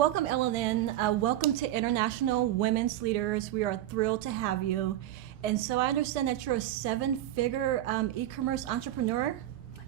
welcome, Ellen. Welcome to International Women's Leaders. We are thrilled to have you. And so I understand that you're a seven-figure e-commerce entrepreneur.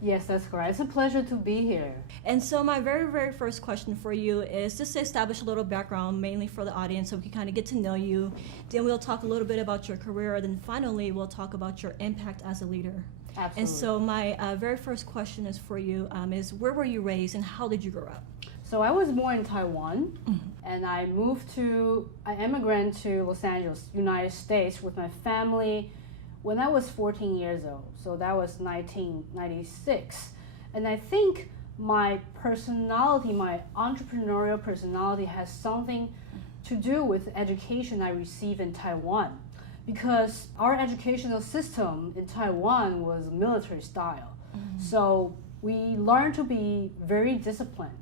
Yes, that's correct. It's a pleasure to be here. And so my very first question for you is just to establish a little background, mainly for the audience, so we can kind of get to know you. Then we'll talk a little bit about your career. Then finally, we'll talk about your impact as a leader. Absolutely. And so my very first question is for you is where were you raised and how did you grow up? So I was born in Taiwan, and I immigrated to Los Angeles, United States with my family when I was 14 years old. So that was 1996. And I think my personality, my entrepreneurial personality has something to do with the education I received in Taiwan. Because our educational system in Taiwan was military style. So we learned to be very disciplined.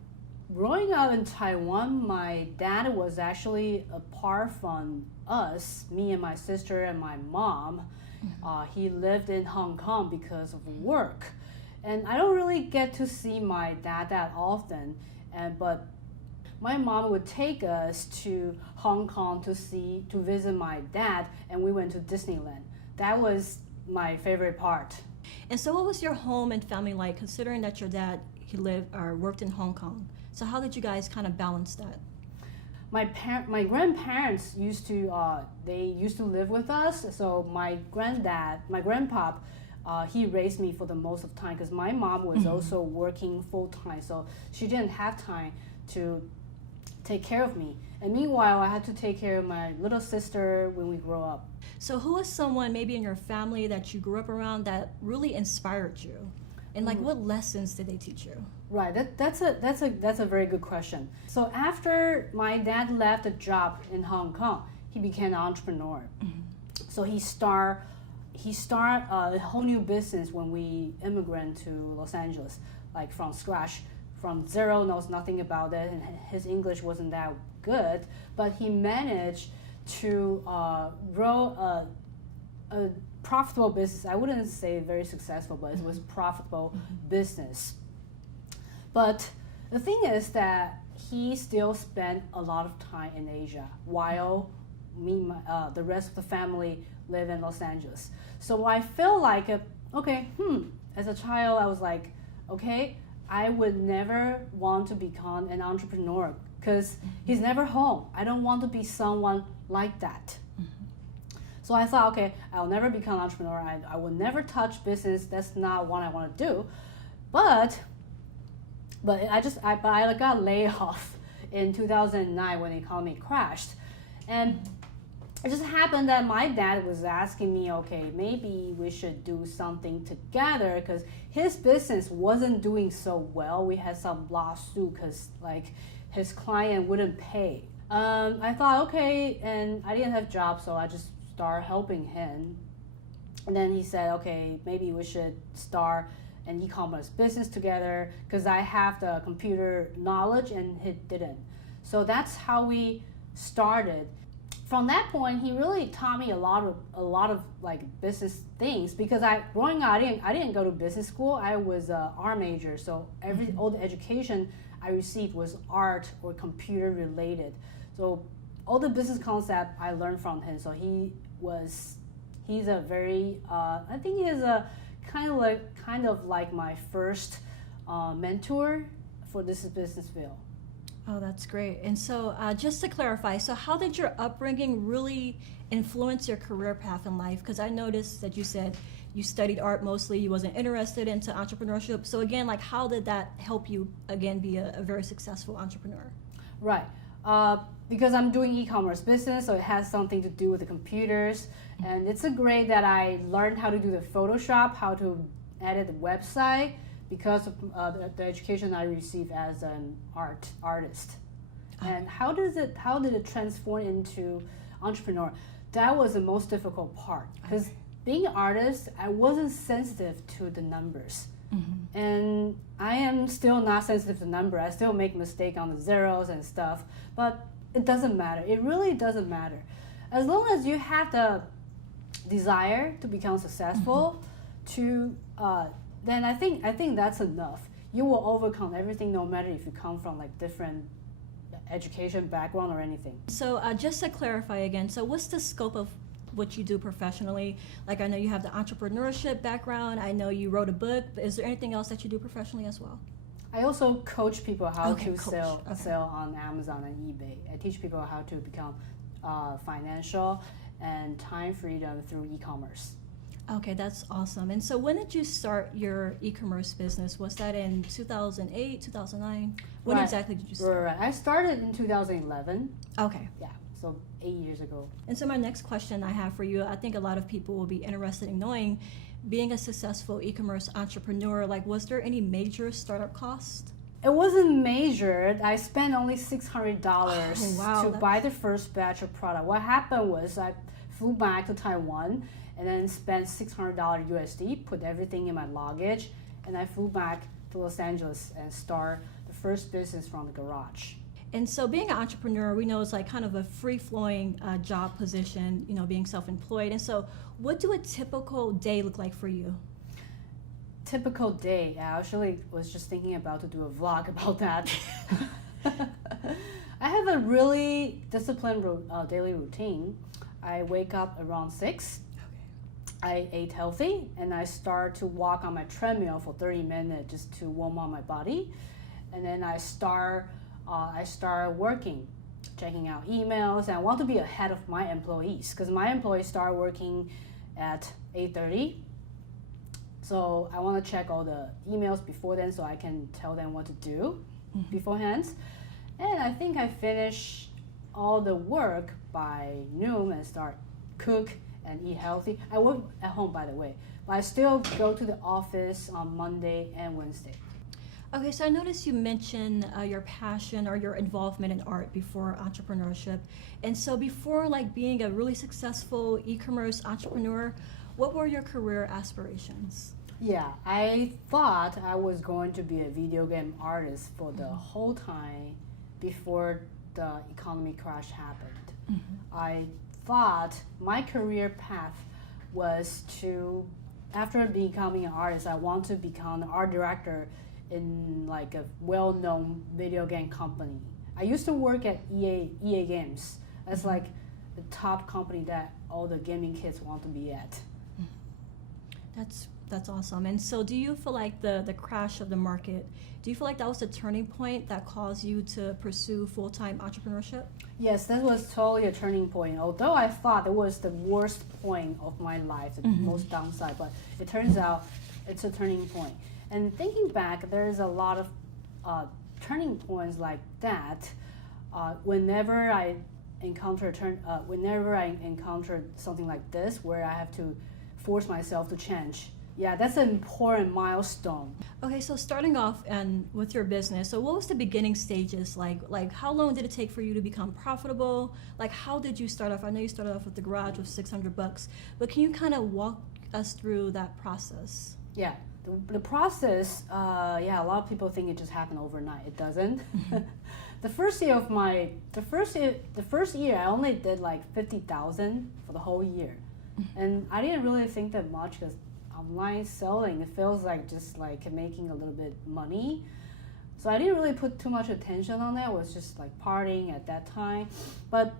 Growing up in Taiwan, my dad was actually apart from us, me and my sister and my mom. He lived in Hong Kong because of work. And I don't really get to see my dad that often, but my mom would take us to Hong Kong to visit my dad, and we went to Disneyland. That was my favorite part. And so what was your home and family like, considering that your dad, he lived or worked in Hong Kong? So how did you guys kind of balance that? My grandparents used to live with us. So my grandpa, he raised me for the most of the time because my mom was also working full time, so she didn't have time to take care of me. And meanwhile, I had to take care of my little sister when we grow up. So who is someone maybe in your family that you grew up around that really inspired you? And like what lessons did they teach you? Right, that's a very good question. So after my dad left a job in Hong Kong, he became an entrepreneur. So he started a whole new business when we immigrated to Los Angeles, like from scratch, from zero, knows nothing about it, and his English wasn't that good, but he managed to grow a profitable business. I wouldn't say very successful, but it was profitable business. But the thing is that he still spent a lot of time in Asia while the rest of the family live in Los Angeles. So I feel like, as a child, I was like, okay, I would never want to become an entrepreneur because he's never home. I don't want to be someone like that. So I thought, okay, I'll never become an entrepreneur. I will never touch business. That's not what I want to do. But I got laid off in 2009 when the economy crashed. And it just happened that my dad was asking me, okay, maybe we should do something together because his business wasn't doing so well. We had some lawsuit because his client wouldn't pay. I thought, okay, and I didn't have a job, so I just started helping him. And then he said, okay, maybe we should start an e-commerce business together because I have the computer knowledge and he didn't. So that's how we started. From that point, he really taught me a lot of like business things because growing up, I didn't go to business school. I was an art major, so all the education I received was art or computer related. So all the business concept I learned from him. So he's a very I think he is a kind of like my first mentor for this business field. Oh, that's great. And so just to clarify, so how did your upbringing really influence your career path in life? Because I noticed that you said you studied art mostly, you wasn't interested into entrepreneurship. So again, like how did that help you, again, be a very successful entrepreneur? Right. Because I'm doing e-commerce business, so it has something to do with the computers. And it's great that I learned how to do the Photoshop, how to edit the website, because of the education I received as an artist. And how did it transform into entrepreneur? That was the most difficult part because being an artist, I wasn't sensitive to the numbers. And I am still not sensitive to numbers. I still make mistakes on the zeros and stuff, but it doesn't matter. It really doesn't matter. As long as you have the desire to become successful, then I think that's enough. You will overcome everything, no matter if you come from like different education background or anything. So just to clarify again, so what's the scope of what you do professionally? Like I know you have the entrepreneurship background, I know you wrote a book, but is there anything else that you do professionally as well? I also coach people how to coach. sell on Amazon and eBay. I teach people how to become financial and time freedom through e-commerce. Okay, that's awesome. And so when did you start your e-commerce business? Was that in 2008, 2009? When Right. exactly did you start? Right. I started in 2011. Okay. Yeah, so 8 years ago. And so my next question I have for you, I think a lot of people will be interested in knowing, being a successful e-commerce entrepreneur, like was there any major startup cost? It wasn't measured. I spent only $600 Oh, wow, to buy the first batch of product. What happened was I flew back to Taiwan and then spent $600 USD, put everything in my luggage, and I flew back to Los Angeles and start the first business from the garage. And so being an entrepreneur, we know it's like kind of a free-flowing job position, you know, being self-employed. And so what do a typical day look like for you? Typical day. I actually was just thinking about to do a vlog about that. I have a really disciplined daily routine. I wake up around 6. I ate healthy and I start to walk on my treadmill for 30 minutes just to warm up my body. And then I start working, checking out emails, and I want to be ahead of my employees because my employees start working at 8:30. So I want to check all the emails before then so I can tell them what to do beforehand. And I think I finish all the work by noon and start cook and eat healthy. I work at home, by the way, but I still go to the office on Monday and Wednesday. Okay, so I noticed you mentioned your passion or your involvement in art before entrepreneurship. And so before like being a really successful e-commerce entrepreneur, what were your career aspirations? Yeah, I thought I was going to be a video game artist for the whole time before the economy crash happened. I thought my career path was to, after becoming an artist, I want to become an art director in like a well-known video game company. I used to work at EA Games. That's like the top company that all the gaming kids want to be at. That's awesome. And so do you feel like the crash of the market, do you feel like that was the turning point that caused you to pursue full-time entrepreneurship? Yes, that was totally a turning point. Although I thought it was the worst point of my life, the most downside, but it turns out it's a turning point. And thinking back, there's a lot of turning points like that. Whenever I encounter something like this, where I have to force myself to change. Yeah, that's an important milestone. Okay, so starting off and with your business, so what was the beginning stages like? Like how long did it take for you to become profitable? Like how did you start off? I know you started off with the garage with $600, but can you kind of walk us through that process? Yeah, the process, a lot of people think it just happened overnight. It doesn't. The first year, I only did like 50,000 for the whole year. And I didn't really think that much because online selling, it feels like just like making a little bit money. So I didn't really put too much attention on that. It was just like partying at that time. But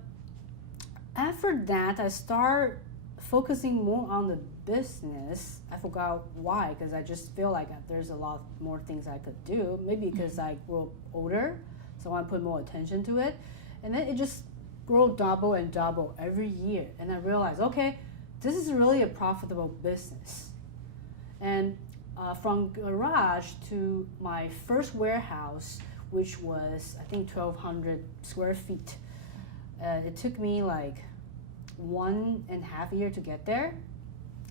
after that, I started focusing more on the business. I forgot why, because I just feel like there's a lot more things I could do. Maybe because I grew older, so I want to put more attention to it. And then it just grew double and double every year. And I realized, okay, this is really a profitable business. And from garage to my first warehouse, which was I think 1,200 square feet, it took me like 1.5 years to get there.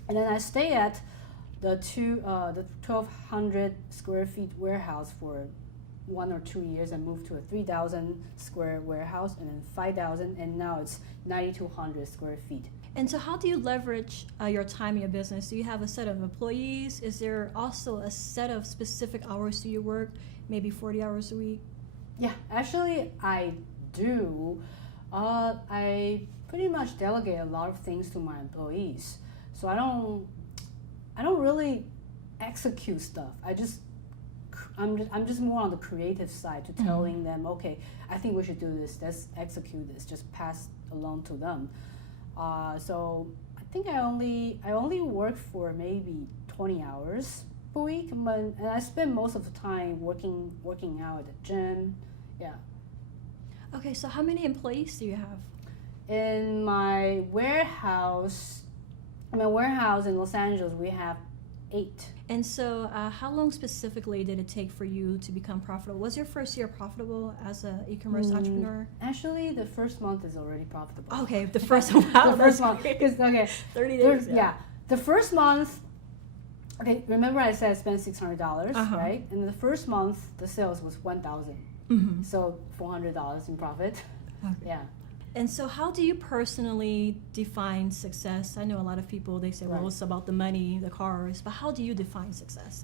And then I stayed at the 1,200 square feet warehouse for 1 or 2 years and moved to a 3,000 square warehouse and then 5,000, and now it's 9,200 square feet. And so how do you leverage your time in your business? Do you have a set of employees? Is there also a set of specific hours do you work, maybe 40 hours a week? Yeah, actually I do. I pretty much delegate a lot of things to my employees. So I don't really execute stuff. I just I'm just more on the creative side to telling them, okay, I think we should do this. Let's execute this. Just pass along to them. So I think I only work for maybe 20 hours per week, and I spend most of the time working out at the gym. Yeah. Okay, so how many employees do you have? In my warehouse in Los Angeles, we have 8. And so how long specifically did it take for you to become profitable? Was your first year profitable as an e-commerce entrepreneur? Actually, the first month is already profitable. Okay, the first one. Wow, the first month. Okay, 30 days. Yeah. The first month, okay, remember I said I spent $600, right? And the first month, the sales was $1,000. So $400 in profit. Okay. Yeah. And so how do you personally define success? I know a lot of people, they say, well, it's about the money, the cars, but how do you define success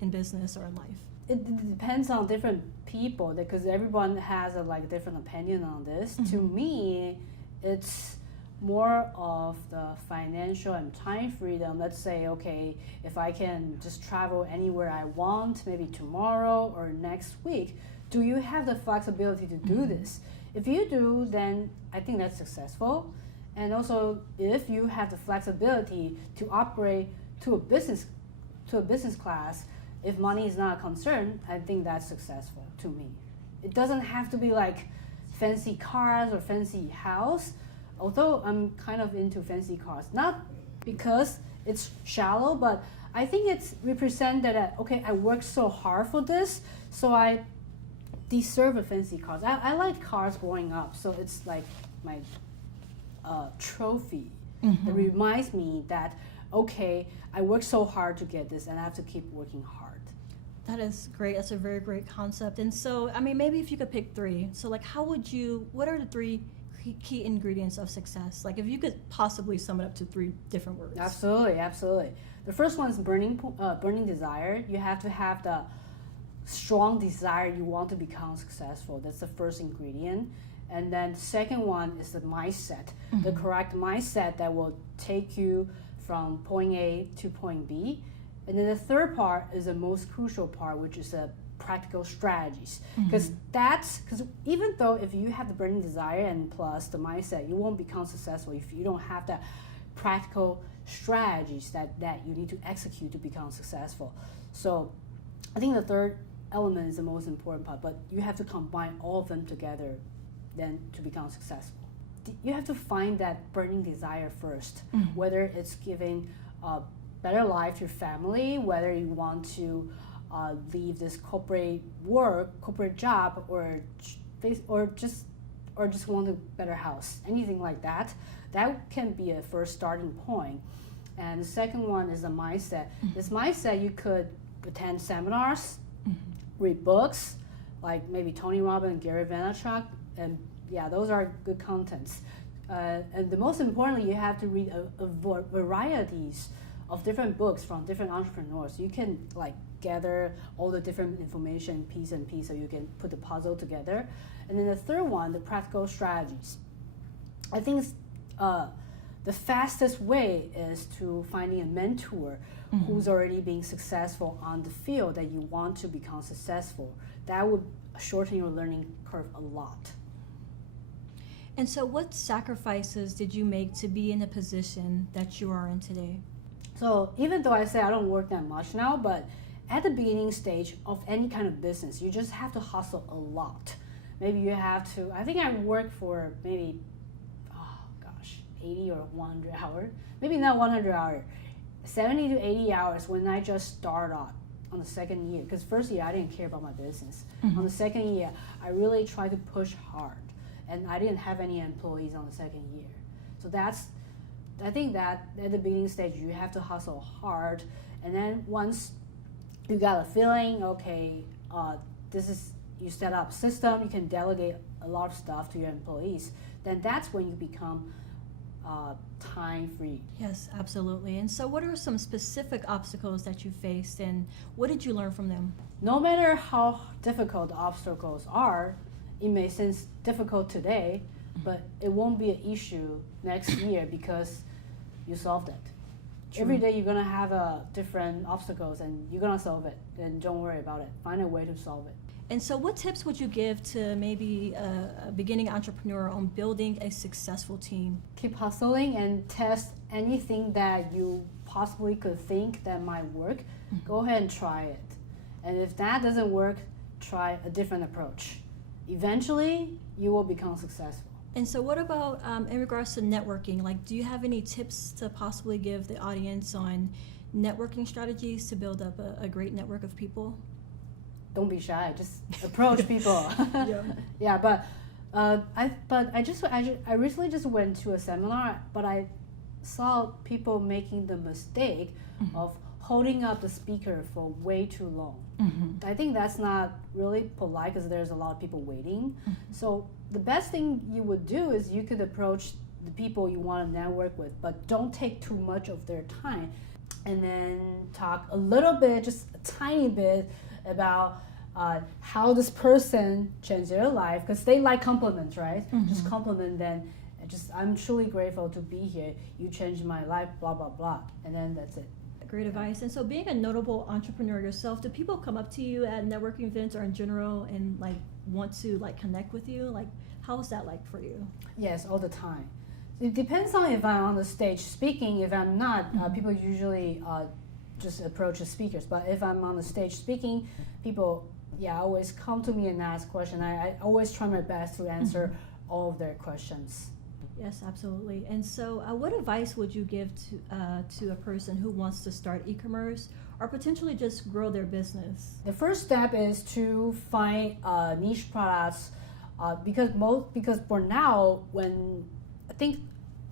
in business or in life? It depends on different people because everyone has a different opinion on this. To me, it's more of the financial and time freedom. Let's say, okay, if I can just travel anywhere I want, maybe tomorrow or next week, do you have the flexibility to do this? If you do, then I think that's successful. And also, if you have the flexibility to upgrade to a business class, if money is not a concern, I think that's successful to me. It doesn't have to be like fancy cars or fancy house, although I'm kind of into fancy cars. Not because it's shallow, but I think it's represent that, okay, I worked so hard for this, so I deserve a fancy cars. I like cars growing up, so it's like my trophy. It reminds me that, okay, I worked so hard to get this and I have to keep working hard. That is great. That's a very great concept. And so, I mean, maybe if you could pick 3. So like, what are the 3 key ingredients of success? Like if you could possibly sum it up to 3 different words. Absolutely. The first one is burning desire. You have to have the strong desire you want to become successful. That's the first ingredient. And then the second one is the mindset, the correct mindset that will take you from point A to point B. And then the third part is the most crucial part, which is the practical strategies. Because even though if you have the burning desire and plus the mindset, you won't become successful if you don't have the practical strategies that you need to execute to become successful. So I think the third element is the most important part, but you have to combine all of them together then to become successful. You have to find that burning desire first, whether it's giving a better life to your family, whether you want to leave this corporate job, or just want a better house, anything like that. That can be a first starting point. And the second one is the mindset. This mindset, you could attend seminars, read books, like maybe Tony Robbins and Gary Vaynerchuk, and yeah, those are good contents. And the most importantly, you have to read a varieties of different books from different entrepreneurs. You can gather all the different information piece and piece so you can put the puzzle together. And then the third one, the practical strategies. I think the fastest way is to finding a mentor who's already being successful on the field that you want to become successful. That would shorten your learning curve a lot. And so what sacrifices did you make to be in the position that you are in today? So even though I say I don't work that much now, but at the beginning stage of any kind of business, you just have to hustle a lot. Maybe you have to, I think I worked for maybe, 80 or 100 hours, maybe not 100 hours, 70 to 80 hours when I just started out on the second year. Because first year I didn't care about my business. On the second year, I really tried to push hard. And I didn't have any employees on the second year. So I think that at the beginning stage, you have to hustle hard. And then once you got a feeling, okay, you set up a system, you can delegate a lot of stuff to your employees, then that's when you become time free. Yes, absolutely. And so what are some specific obstacles that you faced, and what did you learn from them? No matter how difficult the obstacles are, it may seem difficult today, but it won't be an issue next year because you solved it. Every day you're gonna have different obstacles, and you're gonna solve it. And don't worry about it. Find a way to solve it. And so what tips would you give to maybe a beginning entrepreneur on building a successful team? Keep hustling and test anything that you possibly could think that might work. Go ahead and try it. And if that doesn't work, try a different approach. Eventually, you will become successful. And so what about in regards to networking? Like, do you have any tips to possibly give the audience on networking strategies to build up a great network of people? Don't be shy. Just approach people. Yeah, but I recently just went to a seminar, but I saw people making the mistake of holding up the speaker for way too long. I think that's not really polite because there's a lot of people waiting. So the best thing you would do is you could approach the people you want to network with, but don't take too much of their time. And then talk a little bit, just a tiny bit, about how this person changed their life, because they like compliments, right? Just compliment them. And just, I'm truly grateful to be here. You changed my life, blah, blah, blah. And then that's it. Great advice. And so being a notable entrepreneur yourself, do people come up to you at networking events or in general and like want to like connect with you? Like, how is that like for you? Yes, all the time. It depends on if I'm on the stage speaking. If I'm not, people usually just approach the speakers. But if I'm on the stage speaking, people, always come to me and ask questions. I always try my best to answer all of their questions. Yes, absolutely. And so what advice would you give to a person who wants to start e-commerce or potentially just grow their business? The first step is to find niche products because for now, when I think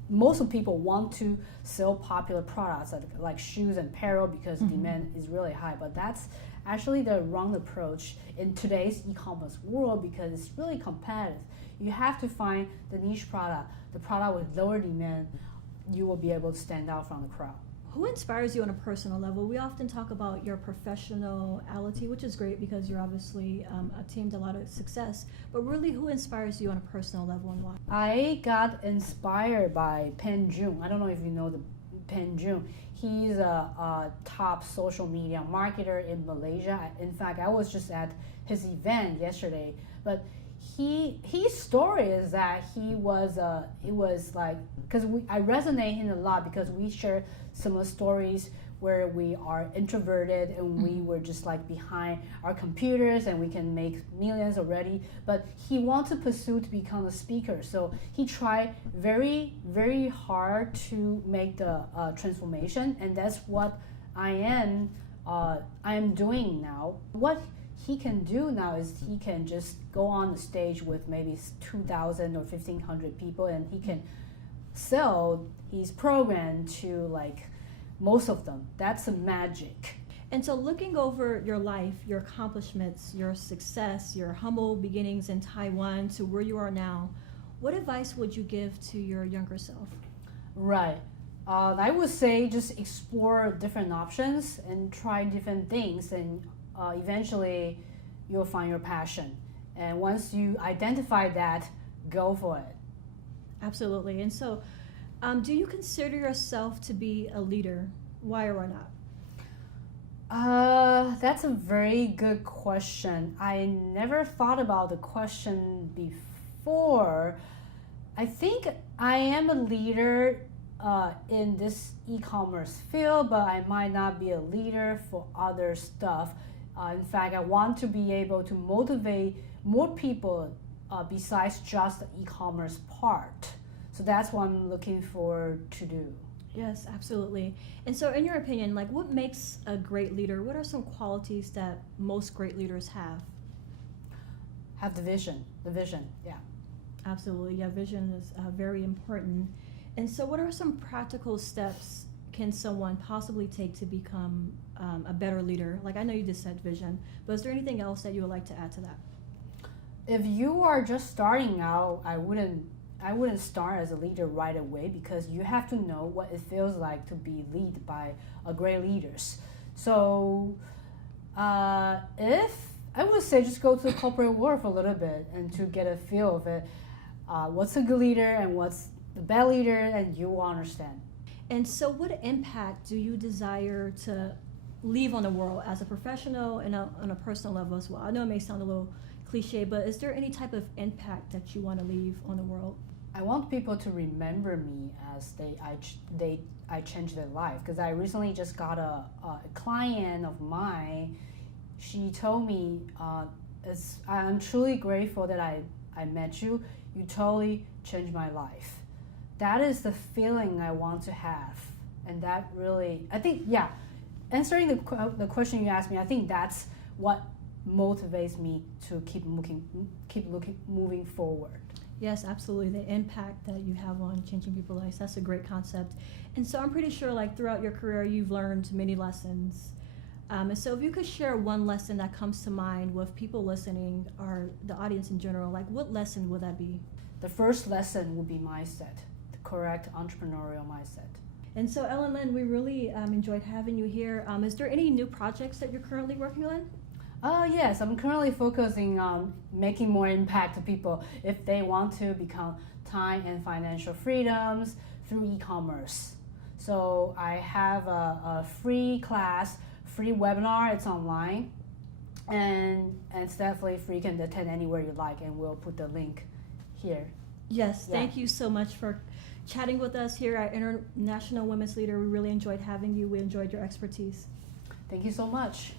most of people want to sell popular products like shoes and apparel because demand is really high, but that's actually the wrong approach in today's e-commerce world because it's really competitive. You have to find the niche product, the product with lower demand. You will be able to stand out from the crowd. Who inspires you on a personal level? We often talk about your professionality, which is great because you're obviously attained a lot of success, but really who inspires you on a personal level and why? I got inspired by Pen Jun. I don't know if you know the Pen Jun. He's a top social media marketer in Malaysia. In fact, I was just at his event yesterday, but his story is that it was like, because I resonate him a lot because we share similar stories where we are introverted and we were just like behind our computers and we can make millions already, but he wants to pursue to become a speaker. So he tried very, very hard to make the transformation, and that's what I am doing now. What he can do now is he can just go on the stage with maybe 2,000 or 1,500 people, and he can sell his program to like most of them. That's the magic. And so looking over your life, your accomplishments, your success, your humble beginnings in Taiwan to where you are now, what advice would you give to your younger self? Right. I would say just explore different options and try different things, and eventually you'll find your passion. And once you identify that, go for it. Absolutely. And so do you consider yourself to be a leader? Why or why not? That's a very good question. I never thought about the question before. I think I am a leader in this e-commerce field, but I might not be a leader for other stuff. In fact, I want to be able to motivate more people besides just the e-commerce part. So that's what I'm looking forward to do. Yes, absolutely. And so in your opinion, like what makes a great leader? What are some qualities that most great leaders have? Have the vision, yeah. Absolutely, yeah, vision is very important. And so what are some practical steps can someone possibly take to become a better leader? Like I know you just said vision, but is there anything else that you would like to add to that? If you are just starting out, I wouldn't start as a leader right away because you have to know what it feels like to be led by a great leaders. So if I would say just go to the corporate world for a little bit and to get a feel of it, what's a good leader and what's the bad leader, and you will understand. And so what impact do you desire to leave on the world as a professional and on a personal level as well? I know it may sound a little cliche, but is there any type of impact that you want to leave on the world? I want people to remember me as I changed their life, because I recently just got a client of mine. She told me, I'm truly grateful that I met you. You totally changed my life. That is the feeling I want to have, and that really, I think, yeah. Answering the question you asked me, I think that's what motivates me to keep moving forward. Yes, absolutely. The impact that you have on changing people's lives, that's a great concept. And so I'm pretty sure like throughout your career, you've learned many lessons. And so if you could share one lesson that comes to mind with people listening or the audience in general, like what lesson would that be? The first lesson would be mindset, the correct entrepreneurial mindset. And so Ellen Lynn, we really enjoyed having you here. Is there any new projects that you're currently working on? Yes, I'm currently focusing on making more impact to people if they want to become time and financial freedoms through e-commerce. So I have a free class, free webinar, it's online, and it's definitely free. You can attend anywhere you like, and we'll put the link here. Yes, thank you so much for chatting with us here at International Women's Leader. We really enjoyed having you. We enjoyed your expertise. Thank you so much.